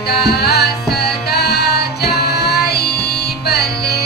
सदा सदा जाई बले